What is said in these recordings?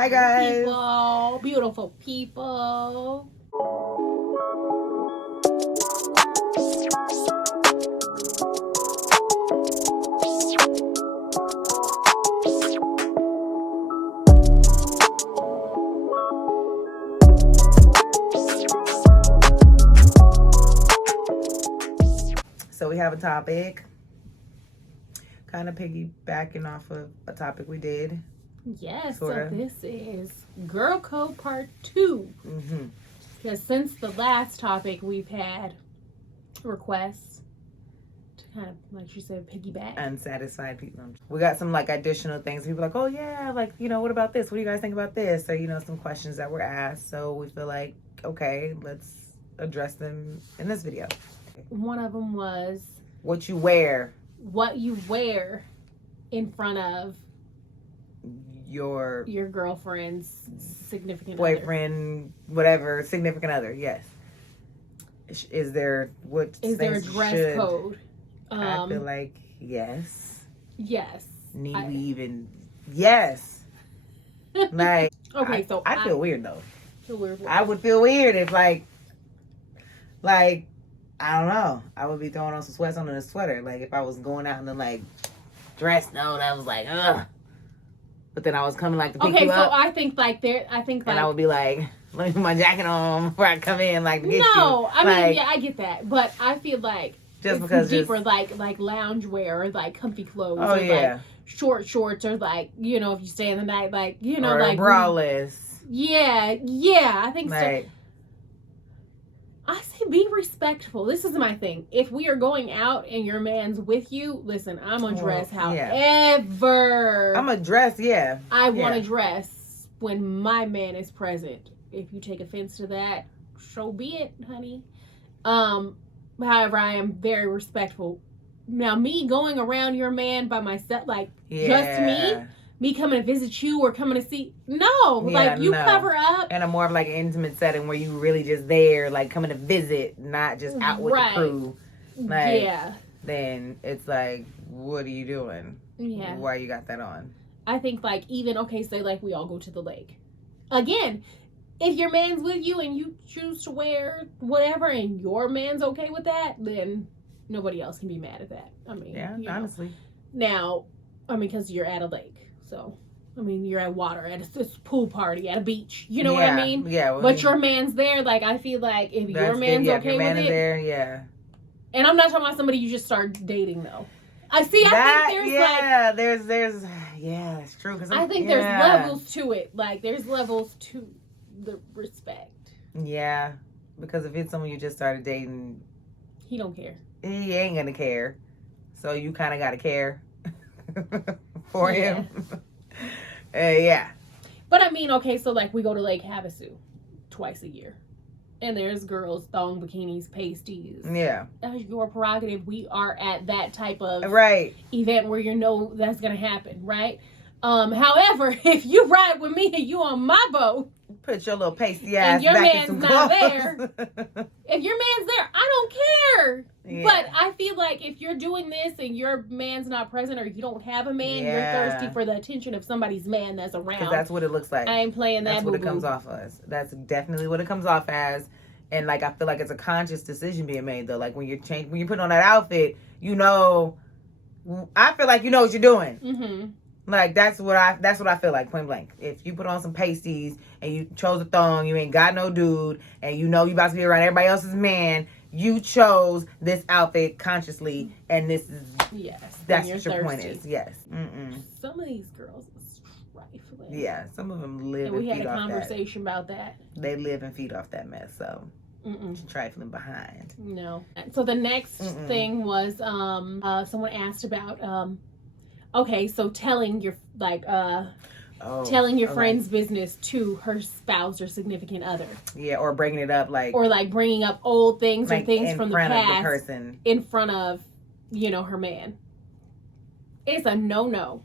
Hi guys. People, beautiful people. So we have a topic, kind of piggybacking off of a topic we did. Yes, Sorta. so this is Girl Code Part 2. Mm-hmm. Because since the last topic, we've had requests to kind of, like you said, piggyback. Unsatisfied people. We got some like additional things. People are like, oh yeah, like, you know, what about this? What do you guys think about this? Or, you know, some questions that were asked. So we feel like, okay, let's address them in this video. One of them was What you wear. what you wear in front of Your girlfriend's significant boyfriend, whatever, significant other. Yes. Is there what? Is there a dress code? I feel like yes. Yes. Need we even? Yes. Like okay, so I feel weird though. Feel weird. I would feel weird if like I don't know. I would be throwing on some sweats under a sweater. Like if I was going out in the like dress note, I was like ugh. But then I was coming like to pick you up. Okay, so I think and I would be like, let me put my jacket on before I come in, like to get you. No, I mean, yeah, I get that, but I feel like just because deeper, like lounge wear or like comfy clothes, oh, or yeah. like short shorts, or like, you know, if you stay in the night, like, you know, or like braless. Yeah, I think like, so. I say be respectful. This is my thing. If we are going out and your man's with you, listen, I'm gonna dress however. I'm a dress, yeah. I want to dress when my man is present. If you take offense to that, so be it, honey. However, I am very respectful. Now, me going around your man by myself, like just me coming to visit you or coming to see, like you cover up. And a more of like an intimate setting where you really just there, like coming to visit, not just out with the crew. Like, then it's like, what are you doing? Yeah. Why you got that on? I think like even, okay, say like we all go to the lake. Again, if your man's with you and you choose to wear whatever and your man's okay with that, then nobody else can be mad at that. I mean, yeah, honestly. Now, I mean, because you're at a lake. So, I mean, you're at water, at a pool party, at a beach. You know what I mean? Yeah. Well, but your man's there. Like, I feel like if your man's okay with it. There, yeah. And I'm not talking about somebody you just start dating, though. I think there's it's true. Cause I think there's levels to it. Like, there's levels to the respect. Yeah. Because if it's someone you just started dating. He don't care. He ain't gonna care. So you kind of got to care. For him. Yeah. But I mean, okay, so like we go to Lake Havasu twice a year. And there's girls, thong bikinis, pasties. Yeah. That's your prerogative. We are at that type of event where you know that's going to happen, right? However, if you ride with me and you on my boat. Put your little pasty ass and your back man's in some not clothes. there. If your man's there, I don't care. Yeah. But I feel like if you're doing this and your man's not present or you don't have a man, you're thirsty for the attention of somebody's man that's around. Because that's what it looks like. I ain't playing that. That's what it comes off as. That's definitely what it comes off as. And like I feel like it's a conscious decision being made though. Like when you're putting on that outfit, you know, I feel like you know what you're doing. Mm-hmm. Like that's what I feel like, point blank. If you put on some pasties and you chose a thong, you ain't got no dude, and you know you about to be around everybody else's man, you chose this outfit consciously, and this is that's what your point is. Yes. Mm-mm. Some of these girls is trifling. Yeah, some of them live. And we had a conversation about that. They live and feed off that mess, so trifling behind. No. So the next thing was someone asked about okay, so telling your friend's business to her spouse or significant other. Yeah, or bringing it up or bringing up old things or things from the past of the person. In front of, her man. It's a no.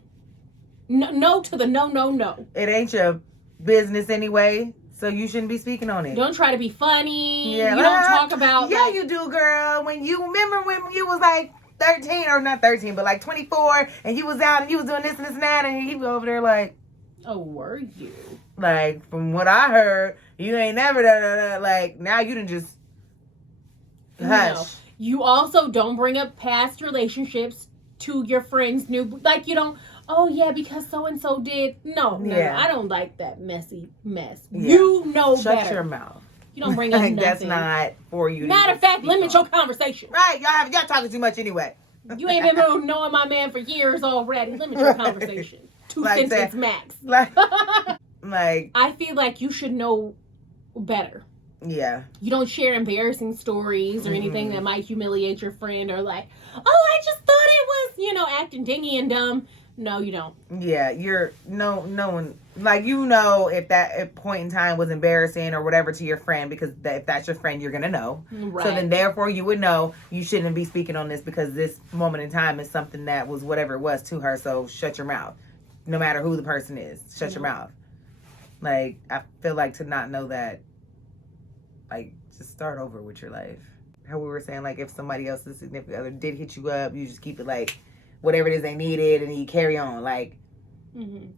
No to the no. It ain't your business anyway, so you shouldn't be speaking on it. Don't try to be funny. Yeah, you don't talk about. Yeah, you do, girl. When you was like 13 or not 13, but like 24, and you was out and you was doing this and this and that, and he was over there like, Oh, were you? Like, from what I heard, you ain't never da. Like, now you done just hush. No. You also don't bring up past relationships to your friends' new. Like, you don't. Oh yeah, because so and so did. No, I don't like that messy mess. Yeah. You know Shut better. Your mouth. You don't bring up nothing. That's not for you. Matter of fact, limit your conversation. Right, y'all talking too much anyway. You ain't been knowing my man for years already. Limit your conversation. 2 sentences max. Like, I feel like you should know better. Yeah. You don't share embarrassing stories or anything that might humiliate your friend, or like, oh, I just thought it was, acting dingy and dumb. No, you don't. Yeah, you're no one, like, if that point in time was embarrassing or whatever to your friend, because if that's your friend, you're gonna know. Right. So then therefore you would know you shouldn't be speaking on this, because this moment in time is something that was whatever it was to her. So shut your mouth. No matter who the person is, shut your mouth. Like, I feel like to not know that, like, just start over with your life. How we were saying, like, if somebody else's significant other did hit you up, you just keep it like whatever it is they needed, and you carry on. Like,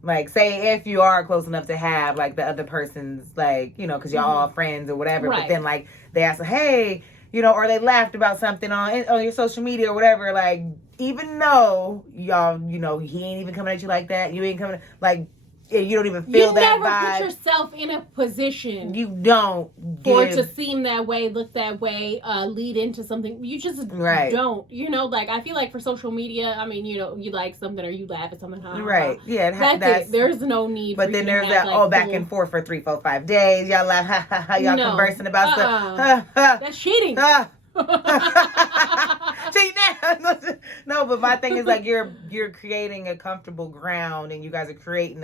like, say if you are close enough to have, like, the other person's, like, because y'all all friends or whatever, right. But then, like, they ask, hey, or they laughed about something on your social media or whatever, like, even though y'all, he ain't even coming at you like that, you ain't coming, like, you don't even feel that vibe. You never put yourself in a position. You don't. For it to seem that way, look that way, lead into something. You just don't. Like, I feel like for social media, I mean, you like something or you laugh at something. Right. Yeah. That's it. There's no need but for then you there's to have, that, back and forth for 3, 4, 5 days. Y'all laugh, ha, ha, ha, y'all conversing about stuff. That's cheating. No, but my thing is, like, you're creating a comfortable ground, and you guys are creating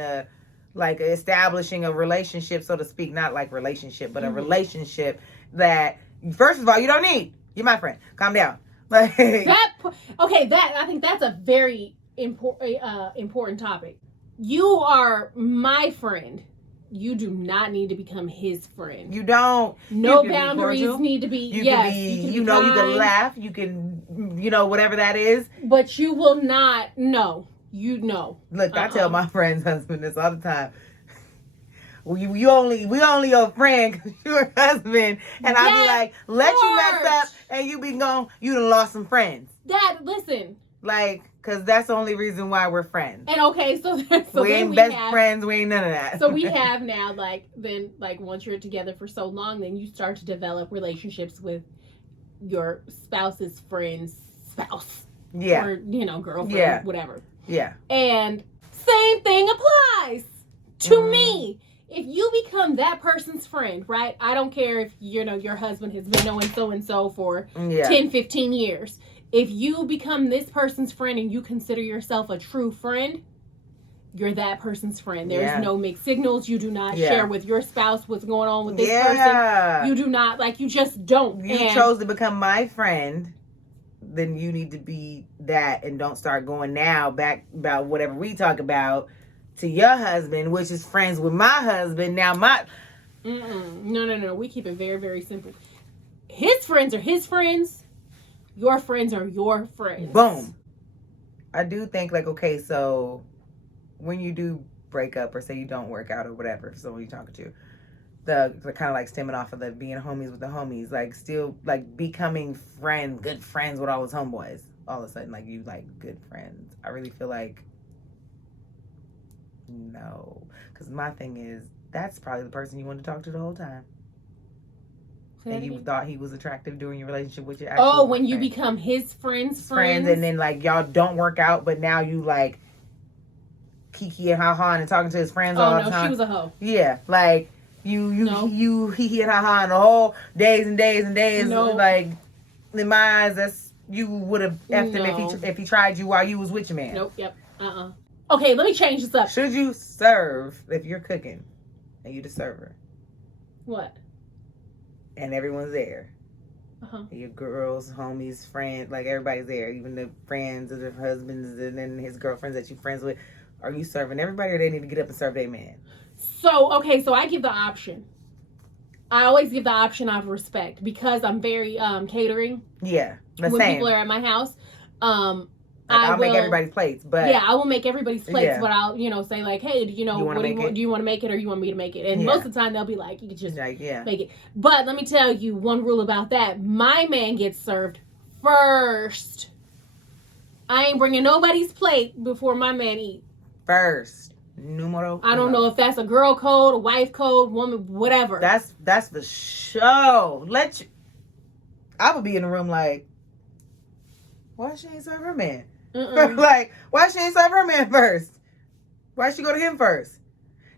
establishing a relationship, so to speak, not like relationship, but a relationship that, first of all, you don't need. You're my friend. Calm down. Like, I think that's a very important topic. You are my friend. You do not need to become his friend. You don't. No boundaries need to be. You can laugh. You can, whatever that is. But you will not. No. Look, I tell my friend's husband this all the time. We only your friend because you're a husband. And I be like, let you mess up and you be gone. You done lost some friends. Dad, listen. Like, because that's the only reason why we're friends. And okay, so we ain't best friends. We ain't none of that. So we have now, once you're together for so long, then you start to develop relationships with your spouse's friend's spouse. Yeah. Or, girlfriend, whatever. Yeah. And same thing applies to me. If you become that person's friend, right? I don't care if, your husband has been knowing so-and-so for 10, 15 years. If you become this person's friend and you consider yourself a true friend, you're that person's friend. There's no mixed signals. You do not share with your spouse what's going on with this person. You do not, you just don't. You chose to become my friend. Then you need to be that, and don't start going now back about whatever we talk about to your husband, which is friends with my husband. Now No. We keep it very, very simple. His friends are his friends. Your friends are your friends. Boom. I do think, okay, so when you do break up or say you don't work out or whatever, someone you're talking to, the kind of stemming off of the being homies with the homies, still becoming good friends with all his homeboys. All of a sudden, you good friends. I really feel like no, because my thing is that's probably the person you wanted to talk to the whole time. And you thought he was attractive during your relationship with your actual when friend. you become his friends, and then y'all don't work out, but now you kiki and ha-ha and talking to his friends all the time. Oh no, she was a hoe. Yeah, you hee and ha-ha and the whole days and days and days. No. In my eyes, that's, you would have effed him if he tried you while you was with your man. Nope. Yep. Okay, let me change this up. Should you serve if you're cooking and you the server? What? And everyone's there. Your girls, homies, friends, everybody's there. Even the friends of their husbands and then his girlfriends that you friends with. Are you serving everybody, or they need to get up and serve their man? So I give the option. I always give the option out of respect because I'm very catering. Yeah, when people are at my house. Like, I'll make everybody's plates, but yeah, I will make everybody's plates, but I'll, say like, hey, do you want to make it or you want me to make it? And most of the time they'll be like, you can just make it. But let me tell you one rule about that. My man gets served first. I ain't bringing nobody's plate before my man eats. First. Numero. I don't know if that's a girl code, a wife code, woman, whatever. That's the show. I would be in the room like, why she ain't serve her man? Like, why she ain't serve her man first? Why she go to him first?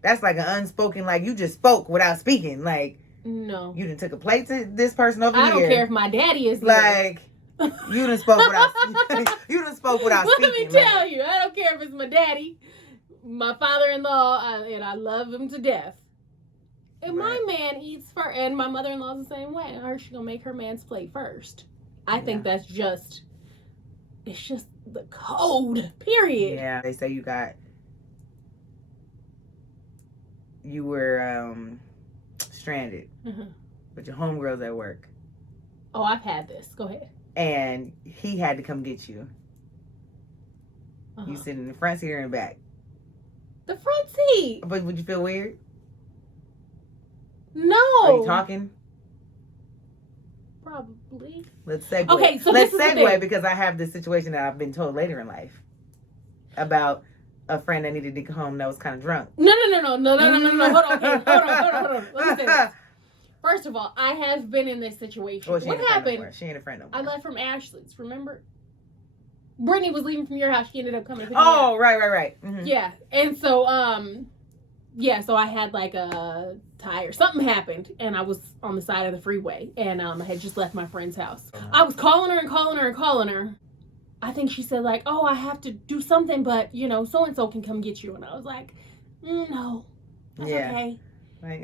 That's like an unspoken, like, you just spoke without speaking. Like, no. You done took a plate to this person over here. I don't care if my daddy is like, you done spoke without you done spoke without speaking. Let me tell you, I don't care if it's my daddy, my father-in-law, and I love him to death. And my man eats first, and my mother-in-law's the same way. I heard she gonna make her man's plate first. I think that's just... It's just the code, period. Yeah, they say you were stranded, but your homegirl's at work. Oh, I've had this. Go ahead. And he had to come get you. You sitting in the front seat or in the back? The front seat. But would you feel weird? No. Are you talking? Probably. Let's segue. Okay, so let's segue because I have this situation that I've been told later in life about a friend that needed to go home that was kind of drunk. No. Hold on. Let me say this. First of all, I have been in this situation. Well, what happened? She ain't a friend no more. I left from Ashley's, remember? Brittany was leaving from your house. She ended up coming to pick me up. Right. Mm-hmm. Yeah. And so, so I had like a tire. Something happened, and I was on the side of the freeway, and I had just left my friend's house. I was calling her. I think she said like, oh, I have to do something, but, so-and-so can come get you. And I was like, no, that's okay. Like,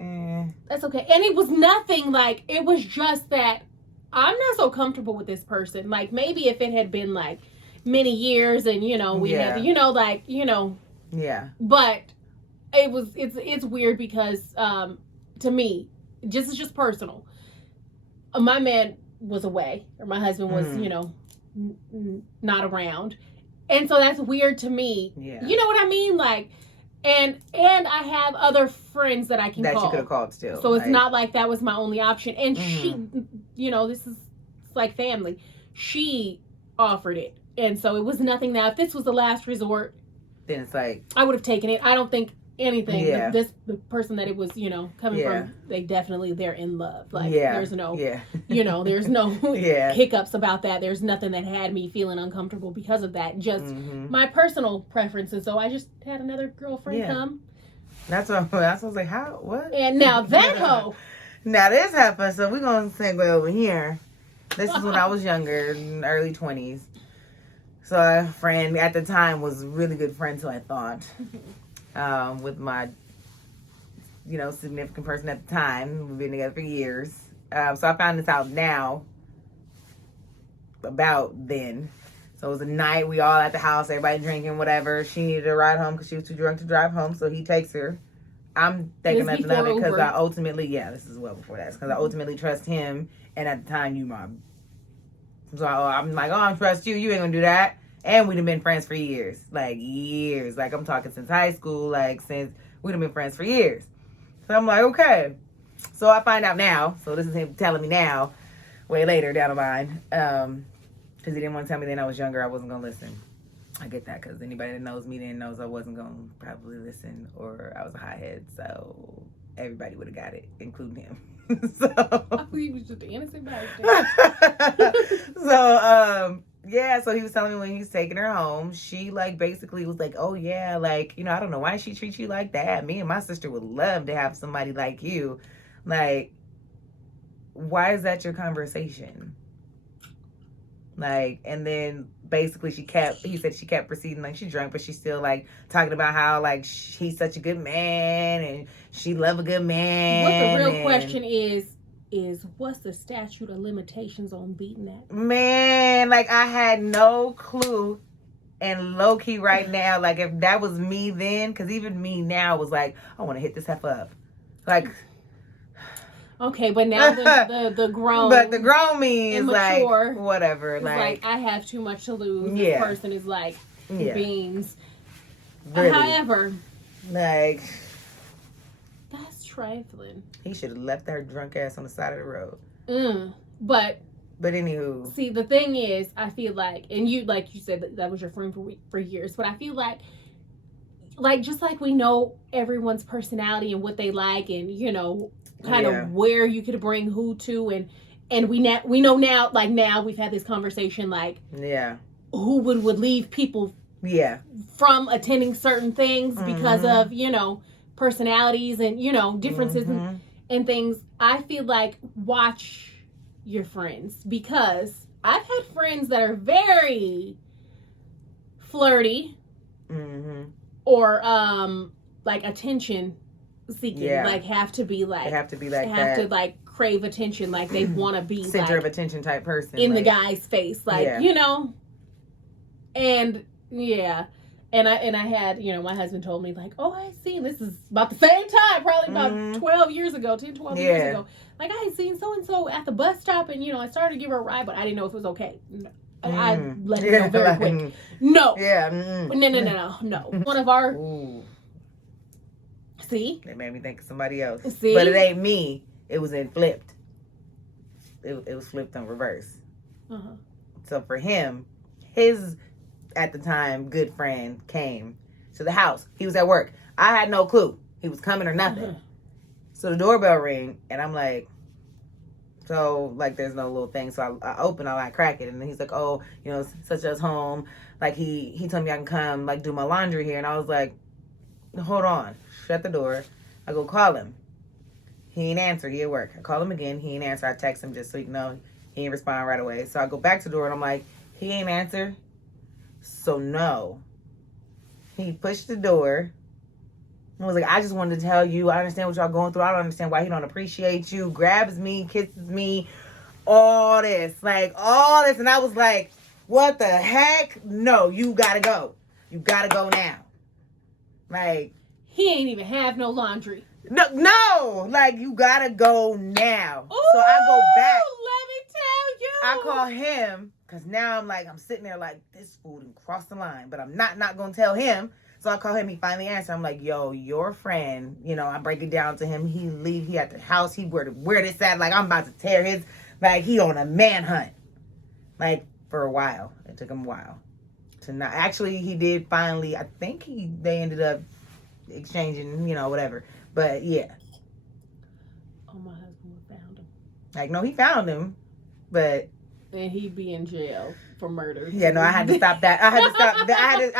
That's okay. And it was nothing like, it was just that I'm not so comfortable with this person. Like, maybe if it had been like many years and, we had, Yeah. But it's weird because, to me, it's just personal. My man was away, or my husband was, not around. And so that's weird to me. Yeah. You know what I mean? Like, and I have other friends that I can call. That you could have called still. So it's not like that was my only option. And she, this is like family. She offered it. And so it was nothing. Now, if this was the last resort, then it's like, I would have taken it. I don't think anything. Yeah. The person that it was, coming from, they're in love. Like, there's no, there's no hiccups about that. There's nothing that had me feeling uncomfortable because of that. Just my personal preferences. So I just had another girlfriend come. That's what I was like, how, what? And now that hoe. Now this happened. So we're going to segue over here. This is when I was younger, in early 20s. So a friend at the time was a really good friend, so I thought. With my, significant person at the time. We've been together for years. So I found this out now, about then. So it was a night, we all at the house, everybody drinking, whatever. She needed a ride home because she was too drunk to drive home, so he takes her. I'm thinking nothing of it because I ultimately, this is well before that, because I ultimately trust him, and at the time, you my. So I'm like, I don't trust you, you ain't gonna do that. And we'd have been friends for years. Like, years. Like, I'm talking since high school. Like, since we'd have been friends for years. So I'm like, okay. So I find out now. So this is him telling me now. Way later down the line. Because he didn't want to tell me then I was younger. I wasn't going to listen. I get that. Because anybody that knows me then knows I wasn't going to probably listen. Or I was a hothead. So everybody would have got it. Including him. So. I thought he was just an innocent bystander. So he was telling me when he was taking her home, she basically was like, oh yeah, I don't know why she treats you like that. Me and my sister would love to have somebody like you. Like, why is that your conversation? And then basically he said she kept proceeding, she's drunk, but she's still talking about how he's such a good man and she love a good man. What the real question is what's the statute of limitations on beating that? Man, I had no clue. And low key right now, if that was me then, because even me now was I want to hit this heifer up. Okay, but now the grown, but the grown me is mature, like whatever. It's like I have too much to lose. Yeah. This person is like beans. Really. However, like that's trifling. He should have left her drunk ass on the side of the road. But anywho, see, the thing is, I feel like, and you said that was your friend for years, but I feel like just like we know everyone's personality and what they like, and kind of where you could bring who to, and we know now, like now we've had this conversation, like who would leave people from attending certain things because of personalities and differences and things. I feel like watch your friends, because I've had friends that are very flirty or like attention seeking, like have to crave attention, like they want to be center of attention type person in the guy's face, like and and I had, my husband told me, like, oh, I seen, this is about the same time, probably about 12 years ago, 10, 12 years ago. Like, I had seen so-and-so at the bus stop, and, I started to give her a ride, but I didn't know if it was okay. I let him know very quick. No. No. One of our... Ooh. See? It made me think of somebody else. See? But it ain't me. It was flipped. It was flipped on reverse. So for him, his... at the time, good friend came to the house. He was at work. I had no clue he was coming or nothing. So the doorbell ring, and I'm like, so like there's no little thing. So I open, I crack it, and then he's like, oh, such as home. Like he told me I can come like do my laundry here, and I was like, hold on, shut the door. I go call him. He ain't answer. He at work. I call him again. He ain't answer. I text him just so he ain't respond right away. So I go back to the door, and I'm like, he ain't answer. So no, he pushed the door. I was like, I just wanted to tell you, I understand what y'all going through. I don't understand why he don't appreciate you. Grabs me, kisses me, all this. And I was like, what the heck? No, you gotta go. You gotta go now. Like, he ain't even have no laundry. No, like, you gotta go now. Ooh, so I go back. Let me tell you. I call him, because now I'm sitting there like, this fool done crossed the line, but I'm not going to tell him. So I call him, he finally answered. I'm like, yo, your friend, I break it down to him. He at the house, he where this at, like, I'm about to tear his, like, he on a manhunt. Like, for a while. It took him a while to not, actually, he did finally, I think they ended up exchanging, whatever. But, yeah. Oh, my husband found him. Like, no, he found him, but... And he'd be in jail for murder. Yeah, no, I had to stop that. I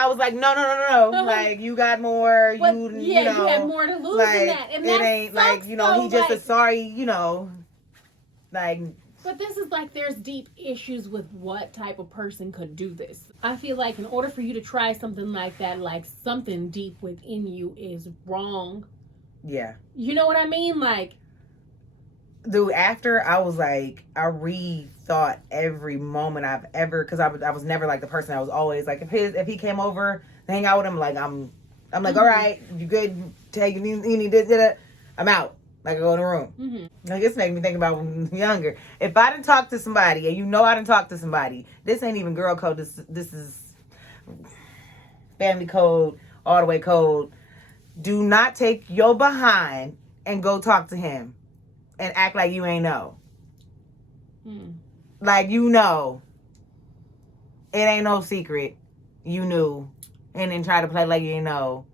was like, no. Like, you got more. But, you had more to lose like, than that. And it ain't like, he just a sorry, like. But this is like, there's deep issues with what type of person could do this. I feel like in order for you to try something like that, like something deep within you is wrong. Yeah. You know what I mean? Like. Dude, after I was like, I rethought every moment I've ever, because I was never like the person. I was always like, if he came over to hang out with him, like I'm like, all right, you good? Take you need this, I'm out. Like I go in the room. Like this made me think about when I was younger. If I didn't talk to somebody, and I didn't talk to somebody, this ain't even girl code. This is family code, all the way code. Do not take your behind and go talk to him. And act like you ain't know. Like, It ain't no secret. You knew. And then try to play like you ain't know.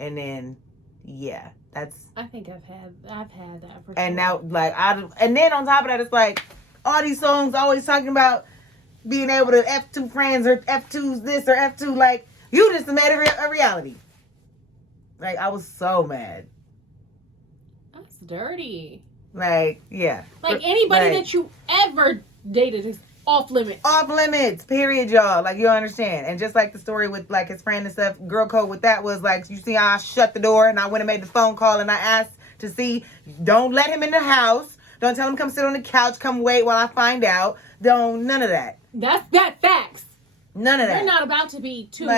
And then, yeah. That's... I think I've had that for sure. And now, like, and then on top of that, it's like, all these songs always talking about being able to F2 friends or F2's this or F2, like, you just made a reality. Like, I was so mad. That's dirty. Like, yeah. Like, anybody that you ever dated is off limits. Off limits, period, y'all. Like, you understand. And just like the story with, like, his friend and stuff, girl code with that was, like, you see how I shut the door and I went and made the phone call and I asked to see, don't let him in the house. Don't tell him come sit on the couch, come wait while I find out. None of that. That's facts. None of that. You're not about to be too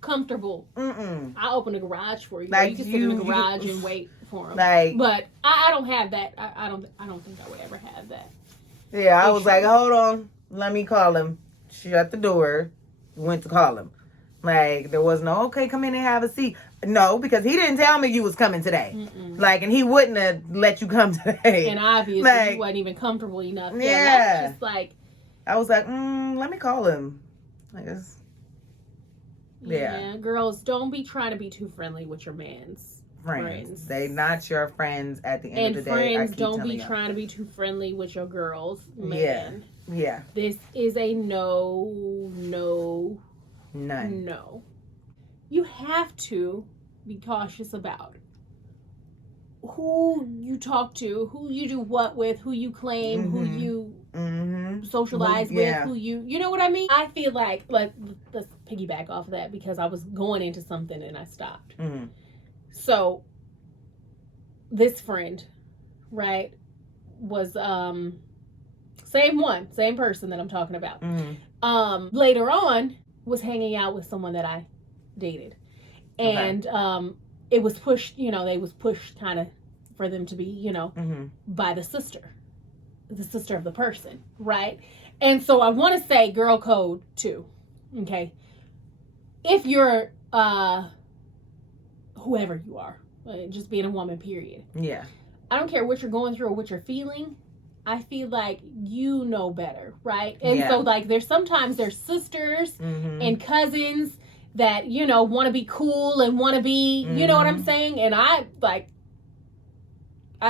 comfortable. I'll open the garage for you. Like, you can sit in the garage and wait for him. Like, but I don't have that. I don't think I would ever have that. Yeah, I was like, hold on, let me call him. Shut the door. Went to call him. Like, there was no, okay, come in and have a seat. No, because he didn't tell me you was coming today. Like, and he wouldn't have let you come today. And obviously, you wasn't even comfortable enough. Yeah. That's just like... I was like, let me call him. I guess. Yeah. Girls, don't be trying to be too friendly with your man's friends. They not your friends at the end of the day. And friends, don't be trying to be too friendly with your girls, man. Yeah. This is a no. None. No. You have to be cautious about who you talk to, who you do what with, who you claim, who you socialize with, who you know what I mean? I feel like, let's piggyback off of that because I was going into something and I stopped. So this friend, right, was same person that I'm talking about. Later on was hanging out with someone that I dated. And it was pushed, they was pushed kind of for them to be, by the sister of the person, right? And so I want to say girl code too, okay? If you're whoever you are, just being a woman, period. Yeah. I don't care what you're going through or what you're feeling. I feel like you know better, right? And so like there's sisters and cousins that, want to be cool and want to be, you know what I'm saying? And I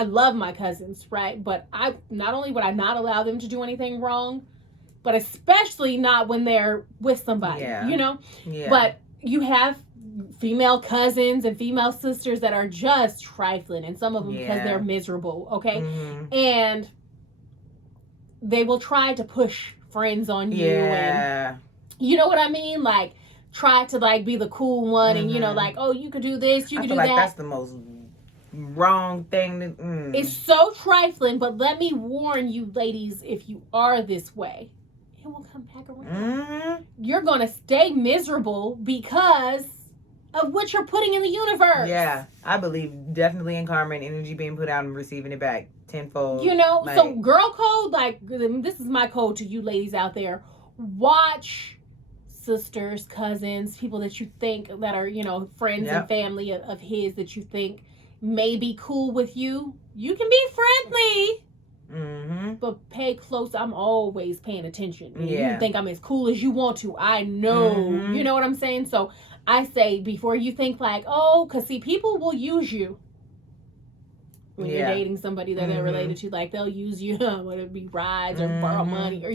love my cousins, right? But not only would I not allow them to do anything wrong, but especially not when they're with somebody, Yeah. But you have female cousins and female sisters that are just trifling, and some of them because they're miserable, okay? And they will try to push friends on you and you know what I mean? Like, try to be the cool one and, oh, you could do this, you could do that. That's the most wrong thing. It's so trifling, but let me warn you, ladies, if you are this way, it will come back around. You're going to stay miserable because of what you're putting in the universe. Yeah, I believe definitely in karma and energy being put out and receiving it back tenfold. So girl code, this is my code to you ladies out there. Watch sisters, cousins, people that you think that are, friends and family of his that you think may be cool with you. You can be friendly, but pay close. I'm always paying attention. You think I'm as cool as you want to. I know. You know what I'm saying? So I say before you think because see, people will use you when you're dating somebody that they're related to. They'll use you, whether it be rides or borrow money or,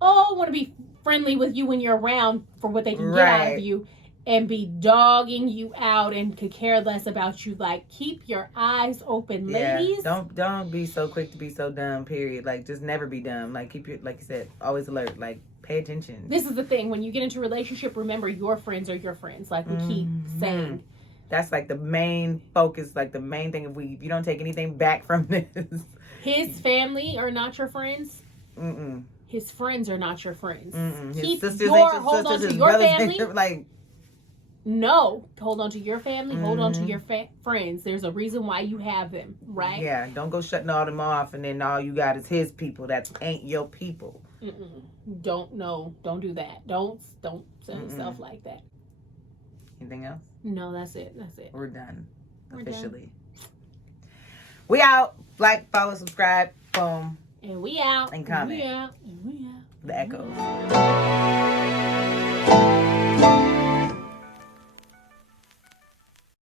I want to be friendly with you when you're around for what they can get out of you, and be dogging you out and could care less about you. Keep your eyes open, ladies. Don't be so quick to be so dumb, period. Just never be dumb. Keep your, like you said, always alert. Pay attention. This is the thing. When you get into a relationship, remember your friends are your friends. We keep saying. That's the main focus, the main thing. If you don't take anything back from this. His family are not your friends. His friends are not your friends. His sisters hold on to your family. No, hold on to your family. Hold on to your friends. There's a reason why you have them, right? Yeah, don't go shutting all them off, and then all you got is his people. That ain't your people. Don't do that. Don't send yourself like that. Anything else? No, that's it. We're done. Officially. We out. Like, follow, subscribe. Boom. And we out. And comment. And we out. The echoes.